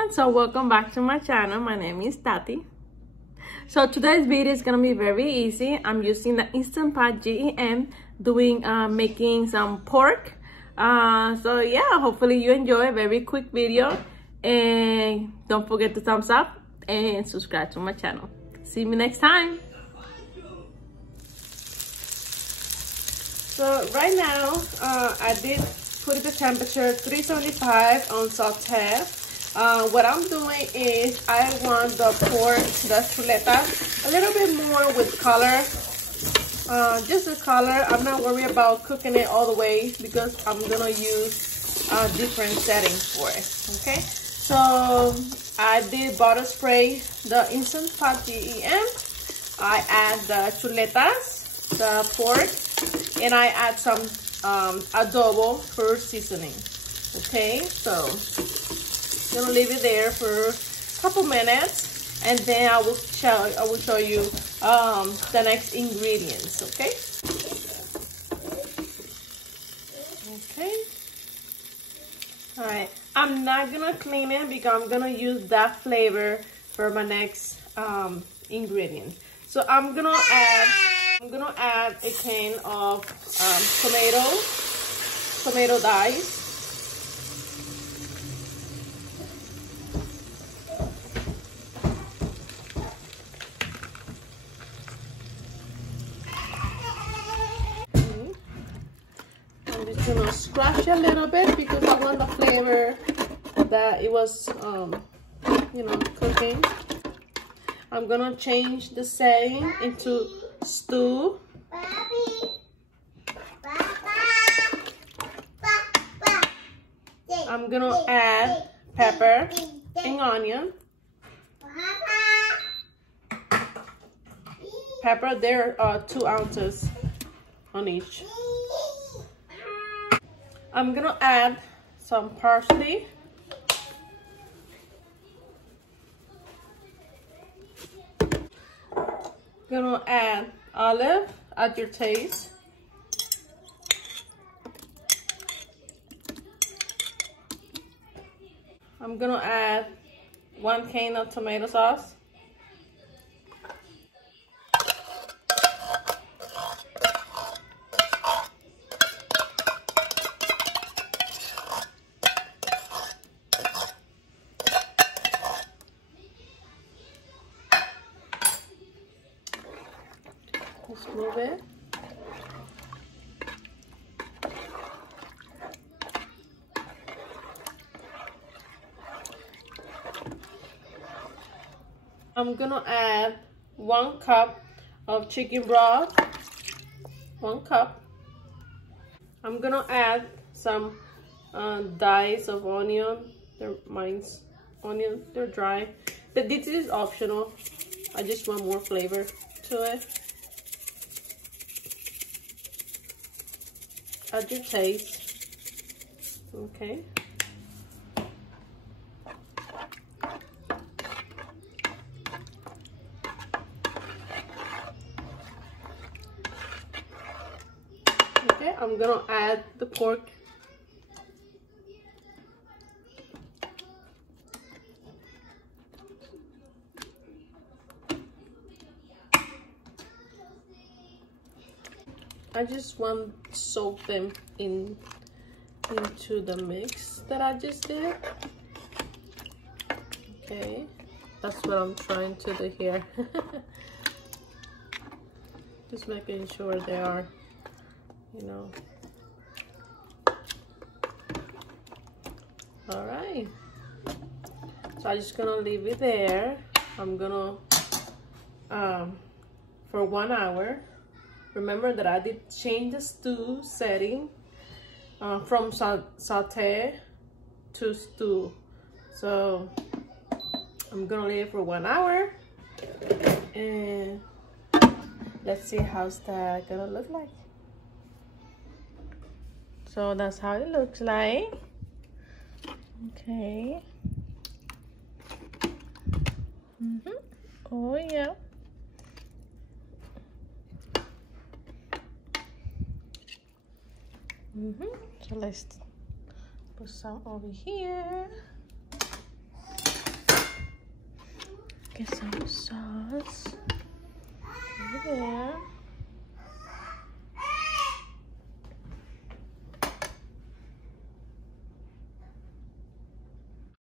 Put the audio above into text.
everyone, so welcome back to my channel. My name is Tati. So today's video is gonna be very easy. I'm using the Instant Pot GeM doing making some pork. So yeah, hopefully you enjoy a very quick video, and don't forget to thumbs up and subscribe to my channel. See me next time. So right now I did put the temperature 375 on saute. What I'm doing is I want the pork, the chuleta, a little bit more with color. Just the color. I'm not worried about cooking it all the way because I'm gonna use different settings for it. Okay, so I did butter spray the Instant Pot GeM. I add the chuletas, the pork, and I add some adobo for seasoning. Okay, so I'm gonna leave it there for a couple minutes, and then I will show you the next ingredients. Okay. Okay. All right. I'm not gonna clean it because I'm gonna use that flavor for my next ingredient. So I'm gonna add a can of tomato dice. I'm just gonna scratch a little bit because I want the flavor that it was, cooking. I'm gonna change the setting into stew. I'm gonna add pepper and onion. Pepper, there are 2 ounces on each. I'm gonna add some parsley. Gonna add olive at your taste. I'm gonna add 1 can of tomato sauce. Let's move it. I'm gonna add 1 cup of chicken broth. 1 cup. I'm gonna add some dice of onion. They're dry. But this is optional. I just want more flavor to it. At your taste. Okay. Okay, I'm gonna add the pork. I just want to soak them into the mix that I just did. Okay, that's what I'm trying to do here. Just making sure they are, all right. So I'm just gonna leave it there. I'm gonna for 1 hour. Remember that I did change the stew setting from saute to stew. So I'm gonna leave it for 1 hour, and let's see how's that gonna look like. So that's how it looks like. Okay. Oh yeah. So let's put some over here. get some sauce over there.